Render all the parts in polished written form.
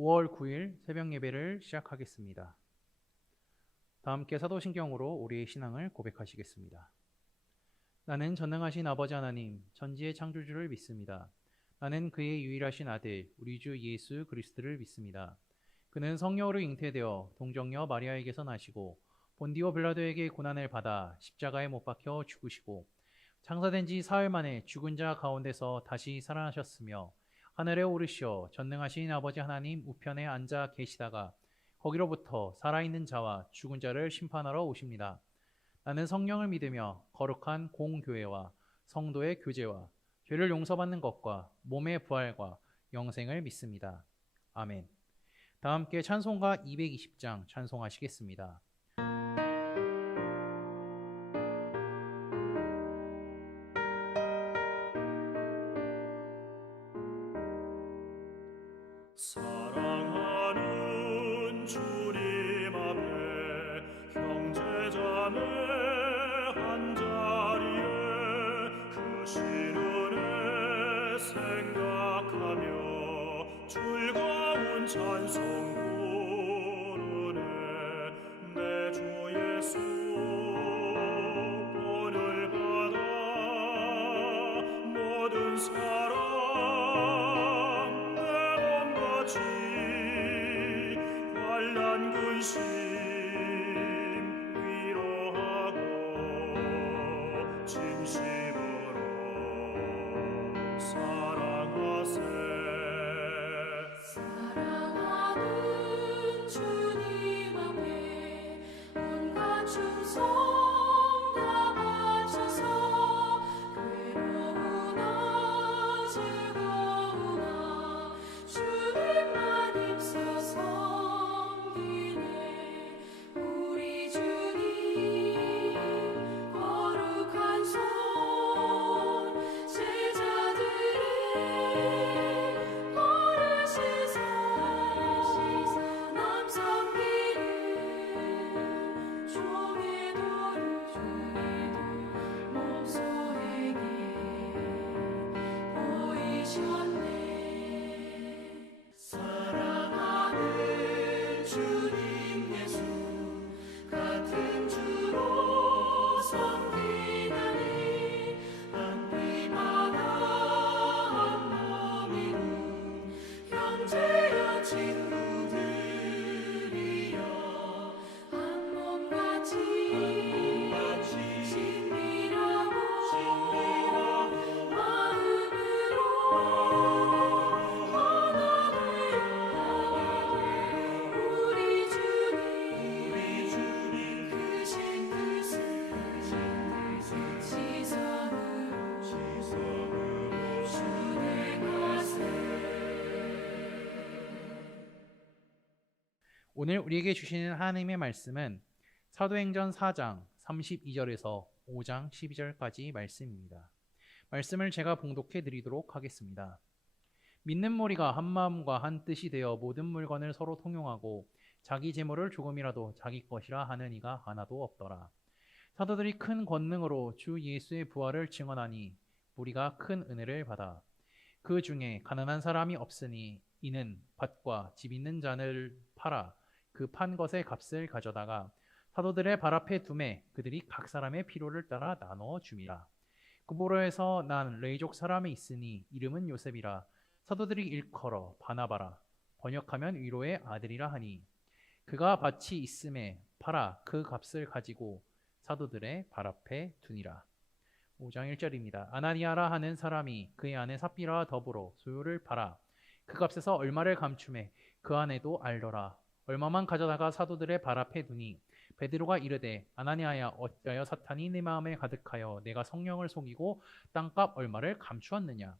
5월 9일 새벽 예배를 시작하겠습니다. 다 함께 사도신경으로 우리의 신앙을 고백하시겠습니다. 나는 전능하신 아버지 하나님, 천지의 창조주를 믿습니다. 나는 그의 유일하신 아들, 우리 주 예수 그리스도를 믿습니다. 그는 성령으로 잉태되어 동정녀 마리아에게서 나시고 본디오 빌라도에게 고난을 받아 십자가에 못 박혀 죽으시고 장사된 지 사흘 만에 죽은 자 가운데서 다시 살아나셨으며 하늘에 오르시어 전능하신 아버지 하나님 우편에 앉아 계시다가 거기로부터 살아있는 자와 죽은 자를 심판하러 오십니다. 나는 성령을 믿으며 거룩한 공교회와 성도의 교제와 죄를 용서받는 것과 몸의 부활과 영생을 믿습니다. 아멘. 다 함께 찬송가 220장 찬송하시겠습니다. 사랑하는 주님 앞에 형제자매 한자리에 그 시련에 생각하며 즐거운 찬송 부르네. 내 주 예수 본을 받아 모든 사랑 환난 근심 위로하고 진심으로 사랑하세. 사랑하는 주님 앞에 온갖 충성 다 바쳐서 괴로우나 즐거우나 주님만 힘써 섬기네. 우리 주님 거룩한 손 제자들의 어르시사 남 섬기는 종의 도를 몸소에게 보이셨네. 사랑하는 주님 예수 같은 주로 섬기다니 한 피마다 한 몸이룬 형제여 친구들이여 한 몸같이 친밀하고 마음으로 하나 되어 우리 주님 크신 뜻을 지성으로 준행하세. 오늘 우리에게 주시는 하나님의 말씀은 사도행전 4장 32절에서 5장 12절까지 말씀입니다. 말씀을 제가 봉독해 드리도록 하겠습니다. 믿는 무리가 한 마음과 한 뜻이 되어 모든 물건을 서로 통용하고 자기 재물을 조금이라도 자기 것이라 하는 이가 하나도 없더라. 사도들이 큰 권능으로 주 예수의 부활을 증언하니 무리가 큰 은혜를 받아 그 중에 가난한 사람이 없으니 이는 밭과 집 있는 자를 팔아 그 판 것의 값을 가져다가 사도들의 발 앞에 두매 그들이 각 사람의 필요를 따라 나누어 줌이라. 그보로에서 난 레이족 사람이 있으니 이름은 요셉이라. 사도들이 일컬어 바나바라 번역하면 위로의 아들이라 하니 그가 밭이 있음에 팔아 그 값을 가지고 사도들의 발 앞에 두니라. 5장 1절입니다. 아나니아라 하는 사람이 그의 아내 삽비라와 더불어 소유를 팔아 그 값에서 얼마를 감춤해 그 아내도 알더라. 얼마만 가져다가 사도들의 발 앞에 두니 베드로가 이르되 아나니아야 어찌하여 사탄이 내 마음에 가득하여 내가 성령을 속이고 땅값 얼마를 감추었느냐.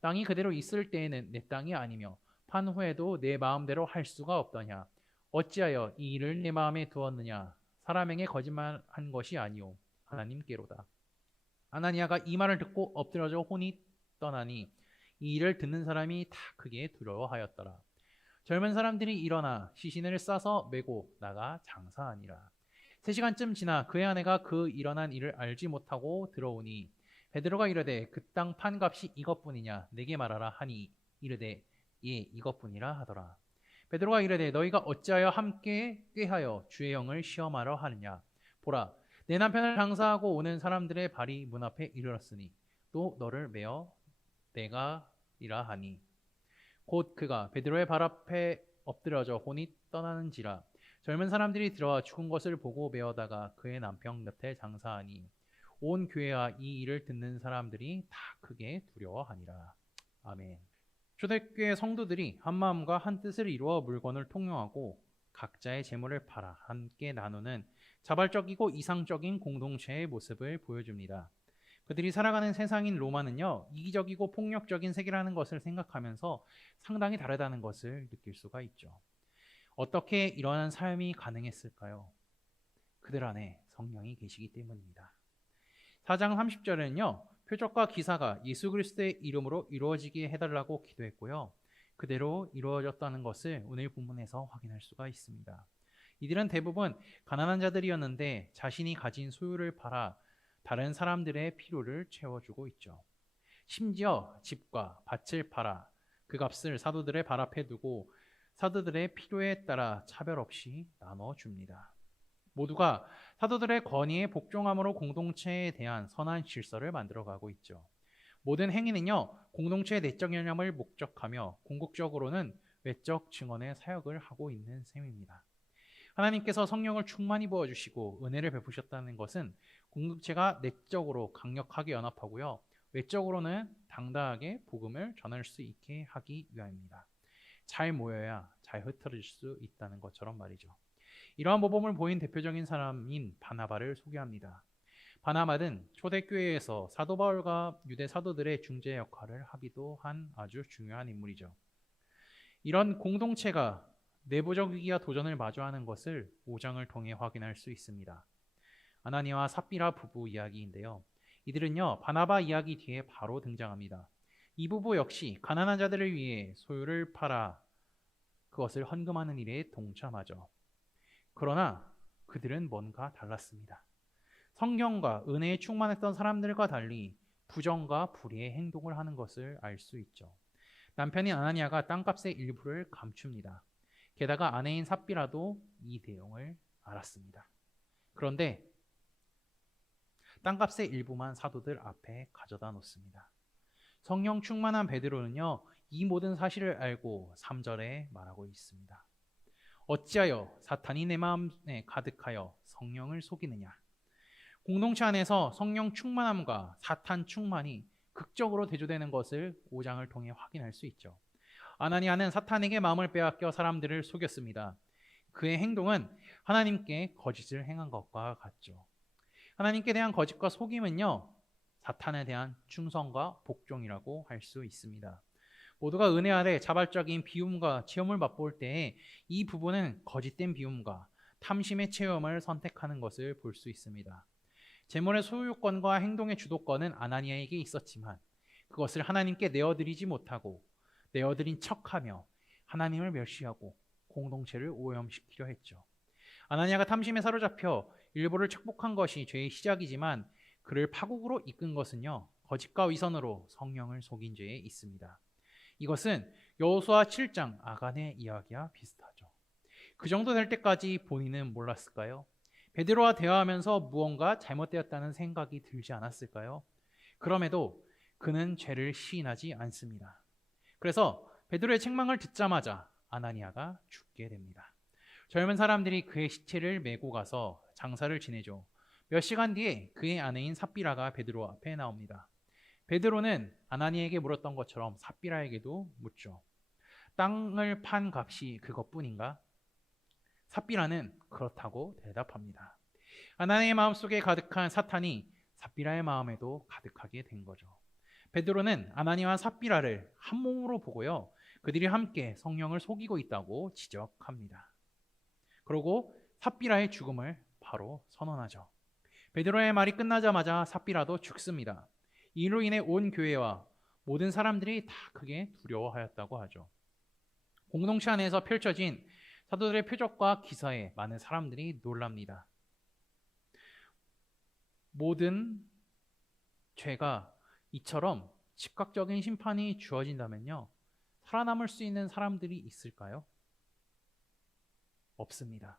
땅이 그대로 있을 때에는 내 땅이 아니며 판 후에도 내 마음대로 할 수가 없더냐. 어찌하여 이 일을 내 마음에 두었느냐. 사람에게 거짓말한 것이 아니오 하나님께로다. 아나니아가 이 말을 듣고 엎드려져 혼이 떠나니 이 일을 듣는 사람이 다 크게 두려워하였더라. 젊은 사람들이 일어나 시신을 싸서 메고 나가 장사하니라. 3시간쯤 지나 그의 아내가 그 일어난 일을 알지 못하고 들어오니 베드로가 이르되 그 땅 판값이 이것뿐이냐 내게 말하라 하니 이르되 예 이것뿐이라 하더라. 베드로가 이르되 너희가 어찌하여 함께 꾀하여 주의 영을 시험하러 하느냐. 보라, 내 남편을 장사하고 오는 사람들의 발이 문 앞에 이르렀으니 또 너를 메어 내가 이라 하니, 곧 그가 베드로의 발 앞에 엎드려져 혼이 떠나는지라. 젊은 사람들이 들어와 죽은 것을 보고 메어다가 그의 남편 곁에 장사하니 온 교회와 이 일을 듣는 사람들이 다 크게 두려워하니라. 아멘. 초대교회 성도들이 한 마음과 한 뜻을 이루어 물건을 통용하고 각자의 재물을 팔아 함께 나누는 자발적이고 이상적인 공동체의 모습을 보여줍니다. 그들이 살아가는 세상인 로마는요, 이기적이고 폭력적인 세계라는 것을 생각하면서 상당히 다르다는 것을 느낄 수가 있죠. 어떻게 이러한 삶이 가능했을까요? 그들 안에 성령이 계시기 때문입니다. 4장 30절에는요, 표적과 기사가 예수 그리스도의 이름으로 이루어지게 해달라고 기도했고요, 그대로 이루어졌다는 것을 오늘 본문에서 확인할 수가 있습니다. 이들은 대부분 가난한 자들이었는데 자신이 가진 소유를 팔아 다른 사람들의 필요를 채워주고 있죠. 심지어 집과 밭을 팔아 그 값을 사도들의 발 앞에 두고 사도들의 필요에 따라 차별 없이 나눠줍니다. 모두가 사도들의 권위에 복종함으로 공동체에 대한 선한 질서를 만들어가고 있죠. 모든 행위는요, 공동체의 내적 연함을 목적하며 궁극적으로는 외적 증언의 사역을 하고 있는 셈입니다. 하나님께서 성령을 충만히 부어주시고 은혜를 베푸셨다는 것은 공동체가 내적으로 강력하게 연합하고요, 외적으로는 당당하게 복음을 전할 수 있게 하기 위함입니다. 잘 모여야 잘 흩어질 수 있다는 것처럼 말이죠. 이러한 모범을 보인 대표적인 사람인 바나바를 소개합니다. 바나바는 초대교회에서 사도 바울과 유대 사도들의 중재 역할을 하기도 한 아주 중요한 인물이죠. 이런 공동체가 내부적 위기와 도전을 마주하는 것을 5장을 통해 확인할 수 있습니다. 아나니아와 삽비라 부부 이야기인데요, 이들은요, 바나바 이야기 뒤에 바로 등장합니다. 이 부부 역시 가난한 자들을 위해 소유를 팔아 그것을 헌금하는 일에 동참하죠. 그러나 그들은 뭔가 달랐습니다. 성경과 은혜에 충만했던 사람들과 달리 부정과 불의의 행동을 하는 것을 알 수 있죠. 남편인 아나니아가 땅값의 일부를 감춥니다. 게다가 아내인 삽비라도 이 내용을 알았습니다. 그런데 땅값의 일부만 사도들 앞에 가져다 놓습니다. 성령 충만한 베드로는요, 이 모든 사실을 알고 3절에 말하고 있습니다. 어찌하여 사탄이 내 마음에 가득하여 성령을 속이느냐. 공동체 안에서 성령 충만함과 사탄 충만이 극적으로 대조되는 것을 5장을 통해 확인할 수 있죠. 아나니아는 사탄에게 마음을 빼앗겨 사람들을 속였습니다. 그의 행동은 하나님께 거짓을 행한 것과 같죠. 하나님께 대한 거짓과 속임은요, 사탄에 대한 충성과 복종이라고 할 수 있습니다. 모두가 은혜 아래 자발적인 비움과 체험을 맛볼 때에 이 부분은 거짓된 비움과 탐심의 체험을 선택하는 것을 볼 수 있습니다. 재물의 소유권과 행동의 주도권은 아나니아에게 있었지만 그것을 하나님께 내어드리지 못하고 내어드린 척하며 하나님을 멸시하고 공동체를 오염시키려 했죠. 아나니아가 탐심에 사로잡혀 일부를 축복한 것이 죄의 시작이지만 그를 파국으로 이끈 것은요, 거짓과 위선으로 성령을 속인 죄에 있습니다. 이것은 여호수아 7장 아간의 이야기와 비슷하죠. 그 정도 될 때까지 본인은 몰랐을까요? 베드로와 대화하면서 무언가 잘못되었다는 생각이 들지 않았을까요? 그럼에도 그는 죄를 시인하지 않습니다. 그래서 베드로의 책망을 듣자마자 아나니아가 죽게 됩니다. 젊은 사람들이 그의 시체를 메고 가서 장사를 지내죠. 몇 시간 뒤에 그의 아내인 삽비라가 베드로 앞에 나옵니다. 베드로는 아나니아에게 물었던 것처럼 삽비라에게도 묻죠. 땅을 판 값이 그것뿐인가? 삽비라는 그렇다고 대답합니다. 아나니아의 마음속에 가득한 사탄이 삽비라의 마음에도 가득하게 된 거죠. 베드로는 아나니아와 삽비라를 한 몸으로 보고요, 그들이 함께 성령을 속이고 있다고 지적합니다. 그리고 삽비라의 죽음을 바로 선언하죠. 베드로의 말이 끝나자마자 삽비라도 죽습니다. 이로 인해 온 교회와 모든 사람들이 다 크게 두려워하였다고 하죠. 공동체 안에서 펼쳐진 사도들의 표적과 기사에 많은 사람들이 놀랍니다. 모든 죄가 이처럼 즉각적인 심판이 주어진다면요, 살아남을 수 있는 사람들이 있을까요? 없습니다.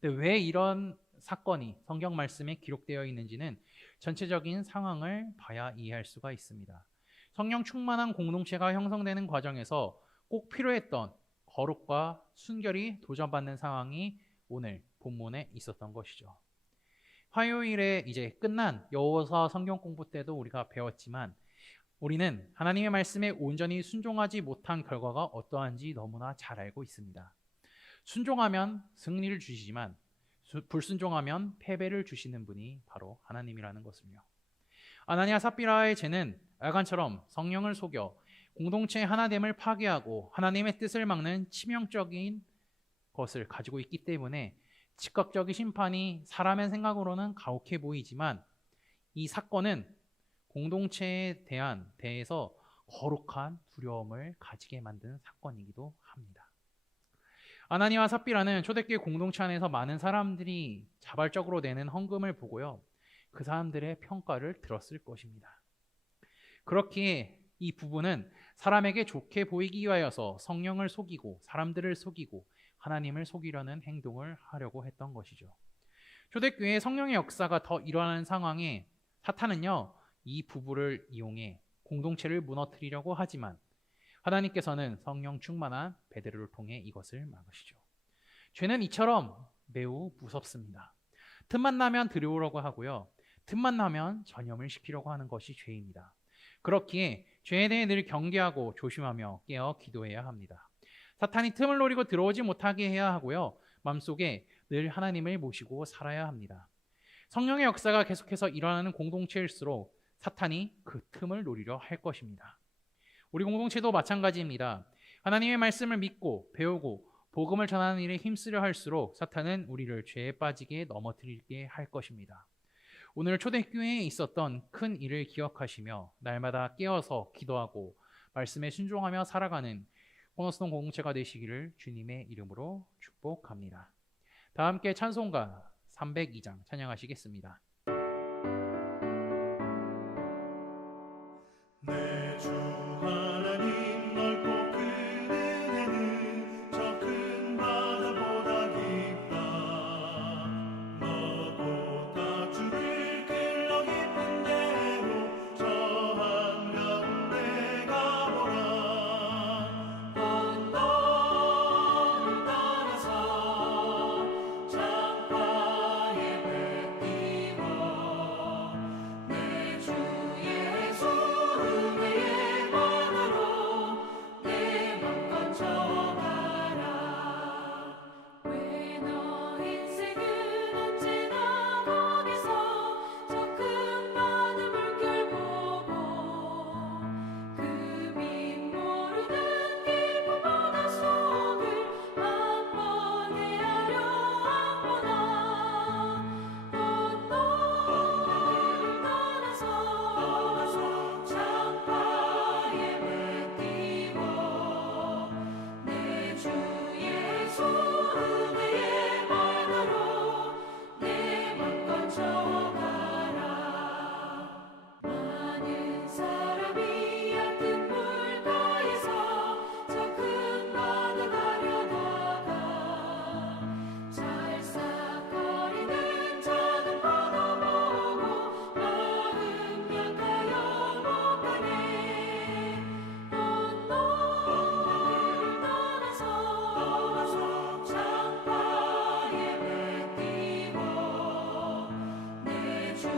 근데 왜 이런 사건이 성경 말씀에 기록되어 있는지는 전체적인 상황을 봐야 이해할 수가 있습니다. 성령 충만한 공동체가 형성되는 과정에서 꼭 필요했던 거룩과 순결이 도전받는 상황이 오늘 본문에 있었던 것이죠. 화요일에 이제 끝난 여호수아 성경 공부 때도 우리가 배웠지만 우리는 하나님의 말씀에 온전히 순종하지 못한 결과가 어떠한지 너무나 잘 알고 있습니다. 순종하면 승리를 주시지만 불순종하면 패배를 주시는 분이 바로 하나님이라는 것을요. 아나니아 삽비라의 죄는 야간처럼 성령을 속여 공동체의 하나됨을 파괴하고 하나님의 뜻을 막는 치명적인 것을 가지고 있기 때문에 즉각적인 심판이 사람의 생각으로는 가혹해 보이지만 이 사건은 공동체에 대해서 거룩한 두려움을 가지게 만드는 사건이기도 합니다. 아나니아와 삽비라는 초대교회 공동체 안에서 많은 사람들이 자발적으로 내는 헌금을 보고요, 그 사람들의 평가를 들었을 것입니다. 그렇기에 이 부부는 사람에게 좋게 보이기 위하여서 성령을 속이고 사람들을 속이고 하나님을 속이려는 행동을 하려고 했던 것이죠. 초대교회의 성령의 역사가 더 일어나는 상황에 사탄은요, 이 부부를 이용해 공동체를 무너뜨리려고 하지만 하나님께서는 성령 충만한 베드로를 통해 이것을 막으시죠. 죄는 이처럼 매우 무섭습니다. 틈만 나면 들여오려고 하고요, 틈만 나면 전염을 시키려고 하는 것이 죄입니다. 그렇기에 죄에 대해 늘 경계하고 조심하며 깨어 기도해야 합니다. 사탄이 틈을 노리고 들어오지 못하게 해야 하고요, 마음속에 늘 하나님을 모시고 살아야 합니다. 성령의 역사가 계속해서 일어나는 공동체일수록 사탄이 그 틈을 노리려 할 것입니다. 우리 공동체도 마찬가지입니다. 하나님의 말씀을 믿고 배우고 복음을 전하는 일에 힘쓰려 할수록 사탄은 우리를 죄에 빠지게 넘어뜨리게 할 것입니다. 오늘 초대교회에 있었던 큰 일을 기억하시며 날마다 깨어서 기도하고 말씀에 순종하며 살아가는 코너스톤 공동체가 되시기를 주님의 이름으로 축복합니다. 다 함께 찬송가 302장 찬양하시겠습니다. 내 주 하나님 넓고 큰 은혜는 저 큰 바다보다 깊다. 너도 다 주를 길러 깊은 데로 저 한가운데 가보라. 언덕을 따라서 창가에 배 띄워 내 주 예수 은혜의 바다로 내 맘 건져가라. 왜 너 인생은 언제나 거기서 저 큰 바다 물결 보고 그 밑 모르는 깊은 바다 속을 한번 헤아려 한번아. 언덕을 따라서 창가에 배 띄워 내 주 예수 은혜의 바다로 내 맘 건져가라. 많은 사람이 얕은 물가에서 저 큰 바다 가려다가 찰싹거리는 작은 바다 보고 마음 약하여 못 가네. 언덕을 따라서 창가에 배 띄워 내 주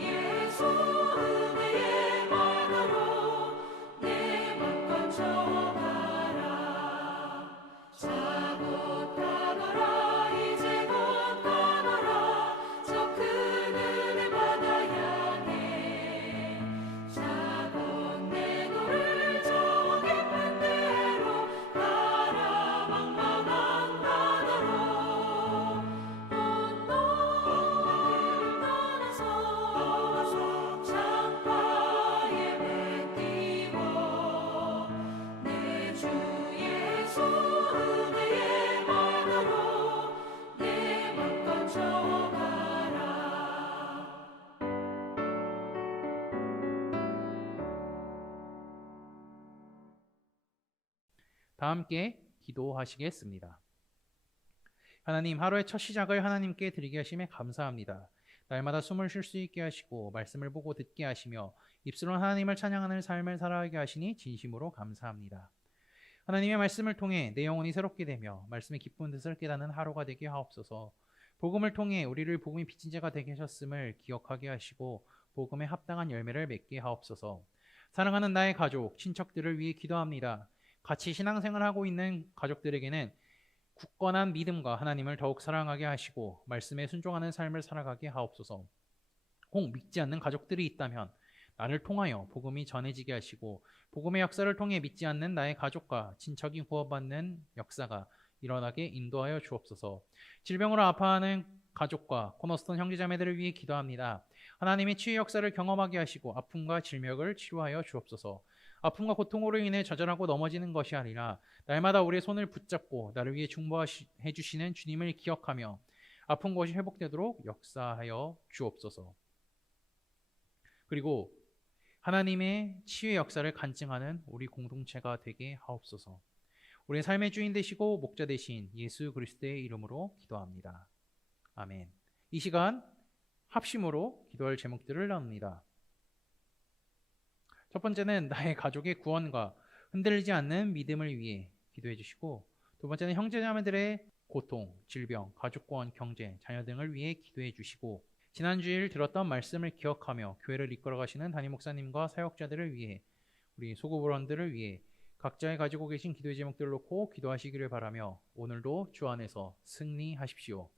예수 은혜의 바다로 내 맘 건져가라. 자고 가거라 이제 곧 가거라 저 큰 은혜 바다 향해. 자고 내 너를 저 깊은 데로 가라 망망한 바다로. 언덕을 따라서 창가에 배 띄워 내 주 예수 은혜의 바다로 내 맘 건져가라. 다 함께 기도하시겠습니다. 하나님, 하루의 첫 시작을 하나님께 드리게 하심에 감사합니다. 날마다 숨을 쉴 수 있게 하시고 말씀을 보고 듣게 하시며 입술로 하나님을 찬양하는 삶을 살아가게 하시니 진심으로 감사합니다. 하나님의 말씀을 통해 내 영혼이 새롭게 되며 말씀의 기쁜 뜻을 깨닫는 하루가 되게 하옵소서. 복음을 통해 우리를 복음이 빚진 자가 되게 하셨음을 기억하게 하시고 복음에 합당한 열매를 맺게 하옵소서. 사랑하는 나의 가족, 친척들을 위해 기도합니다. 같이 신앙생활하고 있는 가족들에게는 굳건한 믿음과 하나님을 더욱 사랑하게 하시고 말씀에 순종하는 삶을 살아가게 하옵소서. 혹 믿지 않는 가족들이 있다면 나를 통하여 복음이 전해지게 하시고 복음의 역사를 통해 믿지 않는 나의 가족과 친척이 구원받는 역사가 일어나게 인도하여 주옵소서. 질병으로 아파하는 가족과 코너스톤 형제자매들을 위해 기도합니다. 하나님의 치유 역사를 경험하게 하시고 아픔과 질병을 치유하여 주옵소서. 아픔과 고통으로 인해 좌절하고 넘어지는 것이 아니라 날마다 우리의 손을 붙잡고 나를 위해 중보해 주시는 주님을 기억하며 아픈 것이 회복되도록 역사하여 주옵소서. 그리고 하나님의 치유의 역사를 간증하는 우리 공동체가 되게 하옵소서. 우리의 삶의 주인 되시고 목자 되신 예수 그리스도의 이름으로 기도합니다. 아멘. 이 시간 합심으로 기도할 제목들을 나눕니다. 첫 번째는 나의 가족의 구원과 흔들리지 않는 믿음을 위해 기도해 주시고, 두 번째는 형제자매들의 고통, 질병, 가족 구원, 경제, 자녀 등을 위해 기도해 주시고, 지난 주일 들었던 말씀을 기억하며 교회를 이끌어 가시는 담임 목사님과 사역자들을 위해, 우리 소그브런들을 위해 각자의 가지고 계신 기도의 제목들을 놓고 기도하시기를 바라며 오늘도 주 안에서 승리하십시오.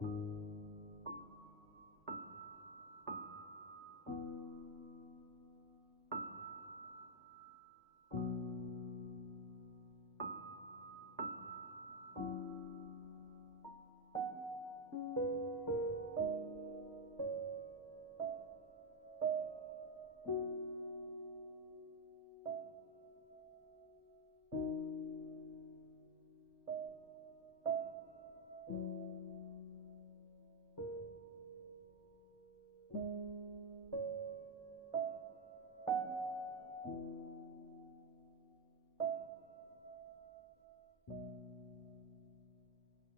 내